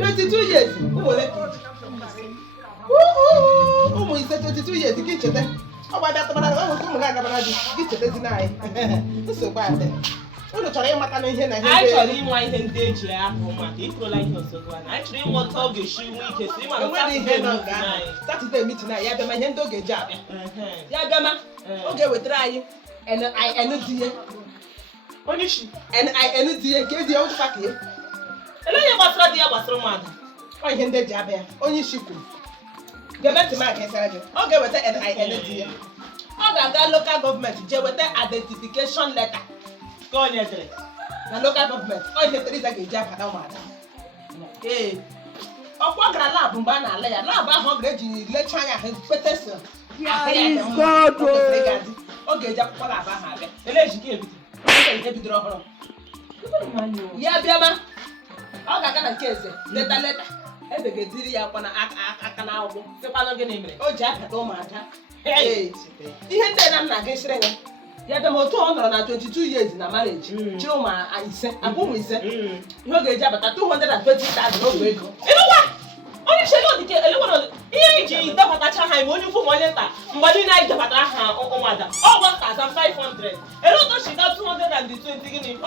22 years. Ụmụ ise 22 years gị cheta. Ọ gbada tọbara ọ ụmụ ga-agabara gị chetezi na anyị. Nsogbu adị. Unu chọrọ ịmata na ihe na ihe. Anyị chọrọ ịnwa ihe ndị eji ahụ maka ịkụrụla ihe ọzọ na anyị chọrọ ịnweta oge shi nwe ike si ịma enwere ihe nọ nga Saturday meeting anyị ya bịa ma ihe ndị oge eji abịa. Ya bịa ma oge wetara anyị NIN onye isi NIN ka ezi ya ụtụta ka ya. Ele ihe gbasara di ya gbasara mmadụ. Ọ ihe ndị eji abịa ya onye isi kwuru. Gọọmenti ma ga-esara gị ọ ga-eweta NIN. Ọ ga-aga local gọọmenti jee weta identification letter. Ka onye dere Na local gọọmenti ọ ihe Teresa ga-eji abata ụmụada. Ee ọkwa gara lab mgbe a na-ala ya lab ahụ ọ ga-eji lecha anya ahụ petesin ọ ga-eji akwụkwọ lab ahụ abịa. ele ejike ebite Ebidoro ọhụrụ ya bịama ọ ga-aga na nke eze leta ebe ga-ediri ya akwa na aka na akwụkwọ sịkwanụ gịnị mere o ji apịata ụmụada. Ihe ndị na nna gị sịrị ya bịa ma otu ọ nọrọ na 22 years na marriage chịrị ụmụ ise abụ ụmụ ise ihe ọ ga-eji abata 220,000 oge ego. onye isi odike elekwara ihe anyị ji debatacha ha ime onye ukwu ma onye nta mgbe niile anyị debatara aha ụmụada ọ 1,500 ele ụtọ shiga 220 gịnị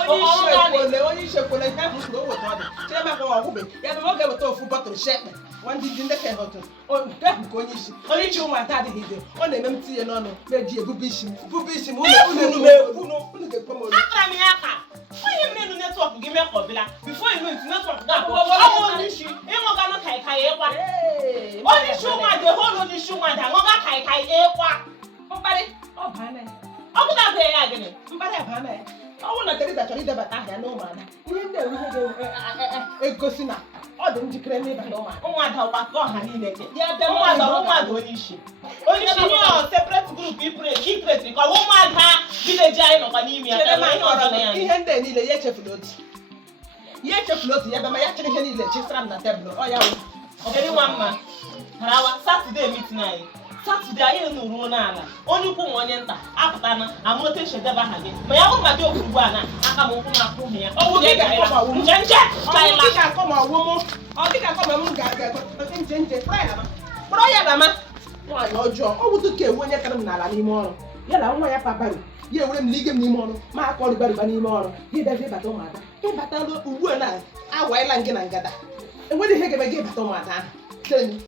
onye isi ekwele ihe ahụ kwuru o weta ọ dị chere maka ọgwụbe ya bụ ọ ga-eweta ofu bọtụlụ shekpe ndị ndị ka hụtụ nke ahụ ka onye isi ụmụada adịghị ide ọ na-eme m tinye n'ọnụ na-eji ebube isi m unu ga-ekwe m olu. akara m ya aka onye mmenu netwọk gị mee ka ọ bịla bifo inu nti netwọk ga-abụ ọnwụ onye isi ịṅụganụ kaikai ịkwa onye isi ụmụada hụrụ onye isi ụmụada ṅụga kaikai ịkwa mkparị ọ bụdabe ya gịnị mkparị abana ya ọ bụrụ na Teresa chọrọ idebata aha ya n'ụmụada ihe ndị enwe ihe ga-egosi na ọ dị njikere n'ịba n'ụmụada. ụmụada gbakọ ọha niile ke Ya bịa ụmụada onye isi nye ọ separate group ikret ka ụmụada vileji anyị nọkwa n'ime ya ihe ndị niile ya echefula otu ya bịa ma ya chịrị ihe niile chisara m na tebụl ọ ya ọdịrị nwa mma harawa Saturday meeting anyị Saturday anyị nụrụ n'ala onye ukwu ma onye nta apụtana amụta echedebe aha gị ma ya bụrụ ma dị okwu ugbu a na aka m ụkwụ m akwụghị ya ọ dịka akọ ma m ga-aga nje kpọrọ ya dama nwaanyị ọjọọ ọ bụ ka ewu onye kara m n'ala n'ime ọrụ ya na nwa ya pabaru ya ewere m n'ige m n'ime ọrụ ma aka ọrịbarịba n'ime ọrụ ya ịbịazi ịbata ụmụada ịbata ugbu a na awaela gị na ngada enweghị ihe ga-eme gị ịbata ụmụada ahụ